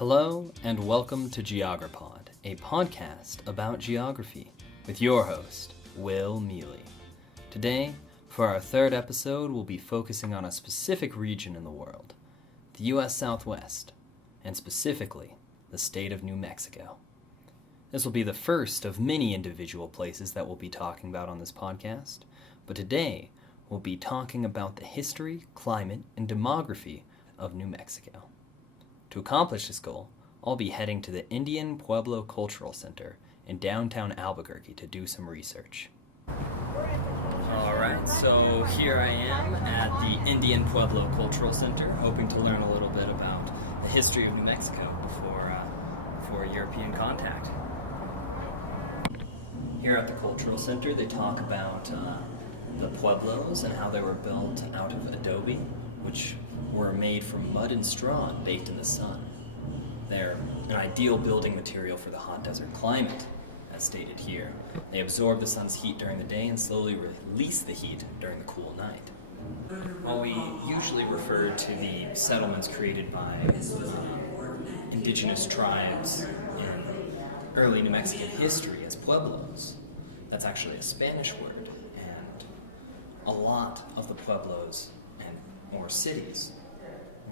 Hello and welcome to GeograPod, a podcast about geography with your host, Will Mehle. Today, for our third episode, we'll be focusing on a specific region in the world, the U.S. Southwest, and specifically, the state of New Mexico. This will be the first of many individual places that we'll be talking about on this podcast, but today, we'll be talking about the history, climate, and demography of New Mexico. To accomplish this goal, I'll be heading to the Indian Pueblo Cultural Center in downtown Albuquerque to do some research. Alright, so here I am at the Indian Pueblo Cultural Center, hoping to learn a little bit about the history of New Mexico before European contact. Here at the Cultural Center, they talk about the Pueblos and how they were built out of adobe, which were made from mud and straw and baked in the sun. They're an ideal building material for the hot desert climate, as stated here. They absorb the sun's heat during the day and slowly release the heat during the cool night. While we usually refer to the settlements created by indigenous tribes in early New Mexican history as Pueblos, that's actually a Spanish word, and a lot of the Pueblos or cities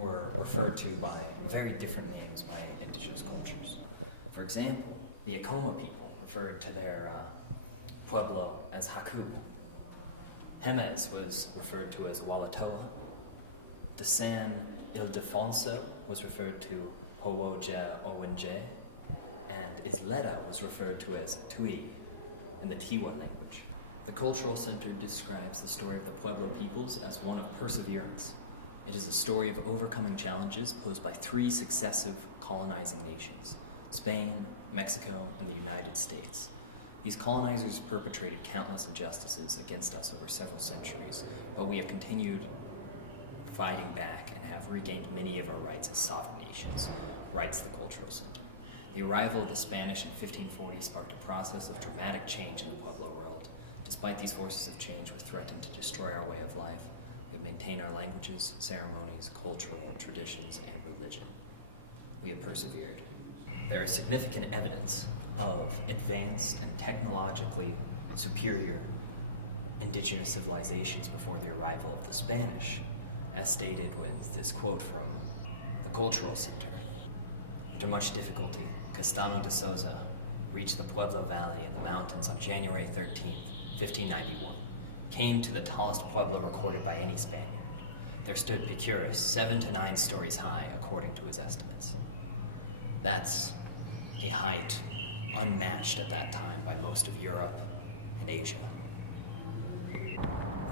were referred to by very different names by indigenous cultures. For example, the Acoma people referred to their pueblo as Haku. Jemez was referred to as Walatoa. The San Ildefonso was referred to Howoja Owenje, and Isleta was referred to as Tui in the Tiwa language. The Cultural Center describes the story of the Pueblo peoples as one of perseverance. It is a story of overcoming challenges posed by three successive colonizing nations: Spain, Mexico, and the United States. These colonizers perpetrated countless injustices against us over several centuries, but we have continued fighting back and have regained many of our rights as sovereign nations, writes the Cultural Center. The arrival of the Spanish in 1540 sparked a process of dramatic change in the Pueblo world. Despite these forces of change, we're threatened to destroy our way of life. We maintain our languages, ceremonies, cultural traditions, and religion. We have persevered. There is significant evidence of advanced and technologically superior indigenous civilizations before the arrival of the Spanish, as stated with this quote from the Cultural Center. After much difficulty, Castano de Souza reached the Pueblo Valley in the mountains on January 13th, 1591, came to the tallest pueblo recorded by any Spaniard. There stood Picurus, 7 to 9 stories high, according to his estimates. That's a height unmatched at that time by most of Europe and Asia.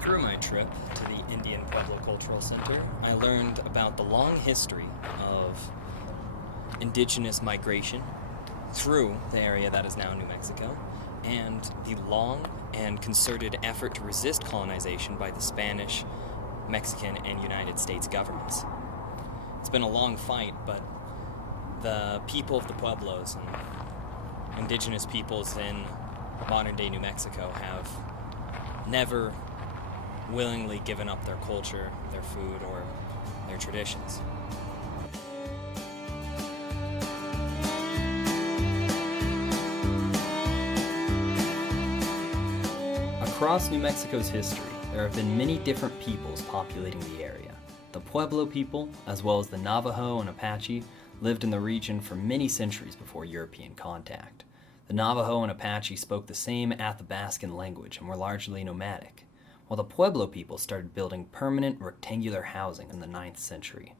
Through my trip to the Indian Pueblo Cultural Center, I learned about the long history of indigenous migration through the area that is now New Mexico, and the long and concerted effort to resist colonization by the Spanish, Mexican, and United States governments. It's been a long fight, but the people of the Pueblos and indigenous peoples in modern-day New Mexico have never willingly given up their culture, their food, or their traditions. Across New Mexico's history, there have been many different peoples populating the area. The Pueblo people, as well as the Navajo and Apache, lived in the region for many centuries before European contact. The Navajo and Apache spoke the same Athabascan language and were largely nomadic, while the Pueblo people started building permanent rectangular housing in the 9th century.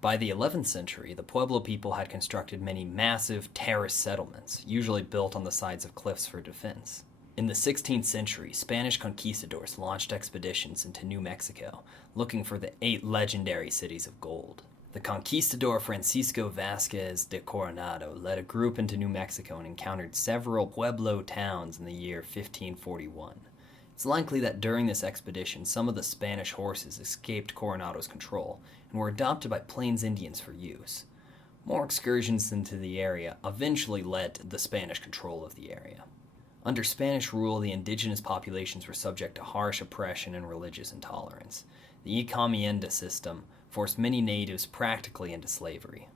By the 11th century, the Pueblo people had constructed many massive terrace settlements, usually built on the sides of cliffs for defense. In the 16th century, Spanish conquistadors launched expeditions into New Mexico, looking for the 8 legendary cities of gold. The conquistador Francisco Vázquez de Coronado led a group into New Mexico and encountered several Pueblo towns in the year 1541. It's likely that during this expedition, some of the Spanish horses escaped Coronado's control and were adopted by Plains Indians for use. More excursions into the area eventually led to the Spanish control of the area. Under Spanish rule, the indigenous populations were subject to harsh oppression and religious intolerance. The encomienda system forced many natives practically into slavery.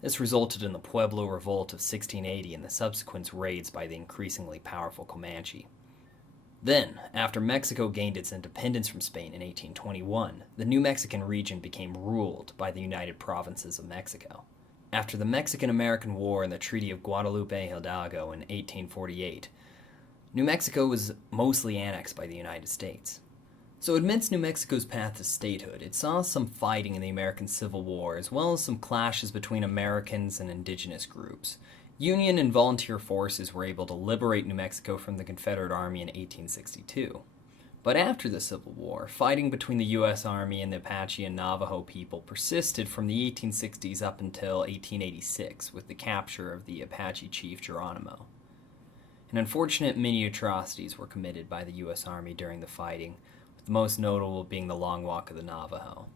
This resulted in the Pueblo Revolt of 1680 and the subsequent raids by the increasingly powerful Comanche. Then, after Mexico gained its independence from Spain in 1821, the New Mexican region became ruled by the United Provinces of Mexico. After the Mexican-American War and the Treaty of Guadalupe Hidalgo in 1848, New Mexico was mostly annexed by the United States. So amidst New Mexico's path to statehood, it saw some fighting in the American Civil War, as well as some clashes between Americans and indigenous groups. Union and volunteer forces were able to liberate New Mexico from the Confederate Army in 1862. But after the Civil War, fighting between the U.S. Army and the Apache and Navajo people persisted from the 1860s up until 1886, with the capture of the Apache chief Geronimo. And unfortunate many atrocities were committed by the U.S. Army during the fighting, with the most notable being the Long Walk of the Navajo.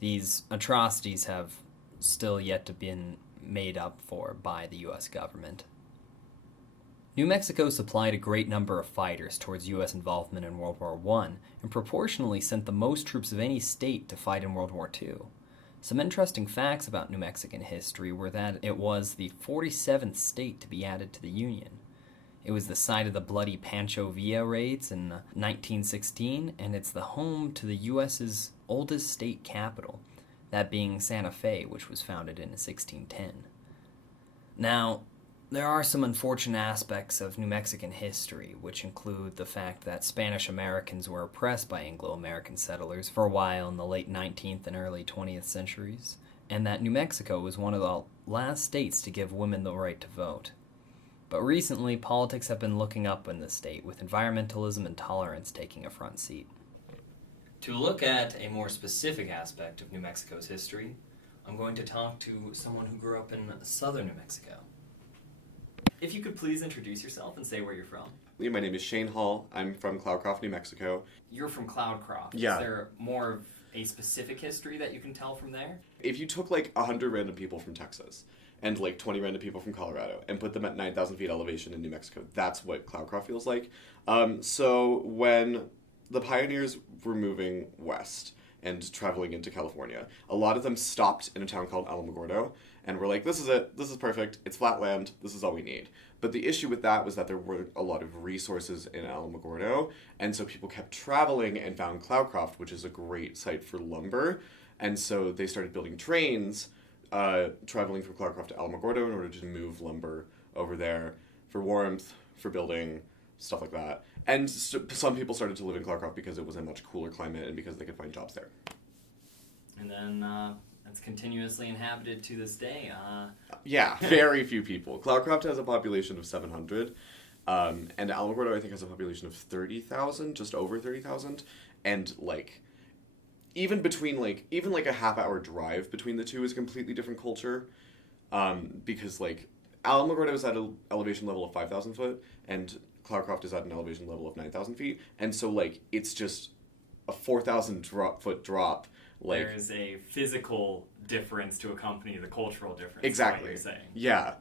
These atrocities have still yet to be made up for by the U.S. government. New Mexico supplied a great number of fighters towards U.S. involvement in World War I and proportionally sent the most troops of any state to fight in World War II. Some interesting facts about New Mexican history were that it was the 47th state to be added to the Union. It was the site of the bloody Pancho Villa raids in 1916, and it's the home to the U.S.'s oldest state capital, that being Santa Fe, which was founded in 1610. Now, there are some unfortunate aspects of New Mexican history, which include the fact that Spanish Americans were oppressed by Anglo-American settlers for a while in the late 19th and early 20th centuries, and that New Mexico was one of the last states to give women the right to vote. But recently, politics have been looking up in the state, with environmentalism and tolerance taking a front seat. To look at a more specific aspect of New Mexico's history, I'm going to talk to someone who grew up in southern New Mexico. If you could please introduce yourself and say where you're from. My name is Shane Hall. I'm from Cloudcroft, New Mexico. You're from Cloudcroft. Yeah. Is there more of a specific history that you can tell from there? If you took 100 random people from Texas and 20 random people from Colorado and put them at 9,000 feet elevation in New Mexico, that's what Cloudcroft feels like. So when the pioneers were moving west and traveling into California, a lot of them stopped in a town called Alamogordo and were like, this is it, this is perfect, it's flat land, this is all we need. But the issue with that was that there weren't a lot of resources in Alamogordo, and so people kept traveling and found Cloudcroft, which is a great site for lumber, and so they started building trains, traveling from Cloudcroft to Alamogordo in order to move lumber over there for warmth, for building, stuff like that. And some people started to live in Cloudcroft because it was a much cooler climate and because they could find jobs there. And then it's continuously inhabited to this day. Yeah, very few people. Cloudcroft has a population of 700, and Alamogordo I think has a population of 30,000, just over 30,000, and even between a half-hour drive between the two is a completely different culture, because Alamogordo is at an elevation level of 5,000 foot, and Cloudcroft is at an elevation level of 9,000 feet, and so it's just a 4,000 foot drop. There is a physical difference to accompany the cultural difference. Exactly. Is what you're saying. Yeah.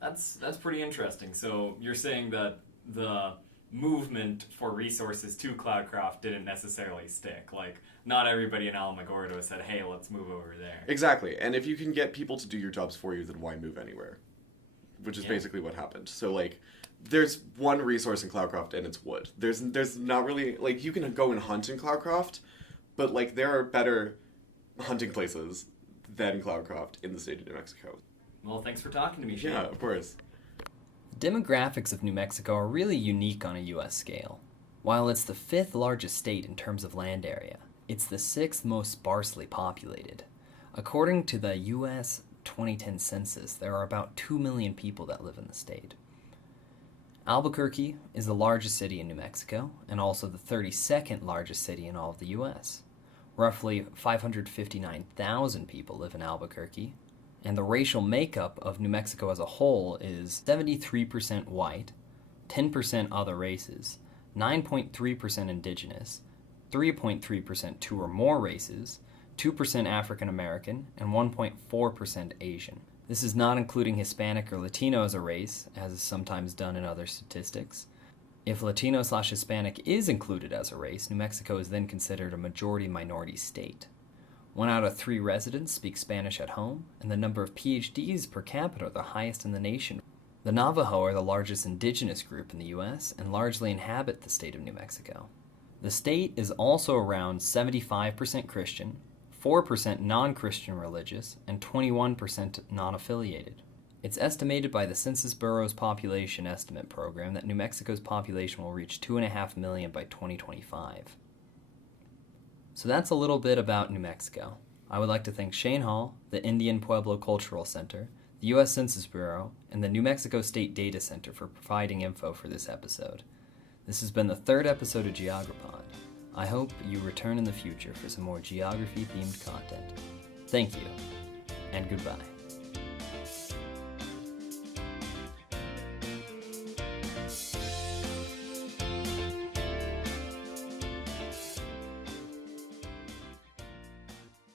That's pretty interesting. So you're saying that the movement for resources to Cloudcroft didn't necessarily stick. Not everybody in Alamogordo said, hey, let's move over there. Exactly. And if you can get people to do your jobs for you, then why move anywhere? Which is basically what happened. So, there's one resource in Cloudcroft, and it's wood. There's not really, you can go and hunt in Cloudcroft, but, there are better hunting places than Cloudcroft in the state of New Mexico. Well, thanks for talking to me, Shane. Yeah, of course. The demographics of New Mexico are really unique on a U.S. scale. While it's the 5th largest state in terms of land area, it's the 6th most sparsely populated. According to the U.S. 2010 census, there are about 2 million people that live in the state. Albuquerque is the largest city in New Mexico, and also the 32nd largest city in all of the U.S. Roughly 559,000 people live in Albuquerque, and the racial makeup of New Mexico as a whole is 73% white, 10% other races, 9.3% indigenous, 3.3% two or more races, 2% African American, and 1.4% Asian. This is not including Hispanic or Latino as a race, as is sometimes done in other statistics. If Latino/Hispanic is included as a race, New Mexico is then considered a majority-minority state. 1 out of 3 residents speak Spanish at home, and the number of PhDs per capita are the highest in the nation. The Navajo are the largest indigenous group in the U.S. and largely inhabit the state of New Mexico. The state is also around 75% Christian, 4% non-Christian religious, and 21% non-affiliated. It's estimated by the Census Bureau's Population Estimate Program that New Mexico's population will reach 2.5 million by 2025. So that's a little bit about New Mexico. I would like to thank Shane Hall, the Indian Pueblo Cultural Center, the U.S. Census Bureau, and the New Mexico State Data Center for providing info for this episode. This has been the 3rd episode of GeograPod. I hope you return in the future for some more geography-themed content. Thank you, and goodbye.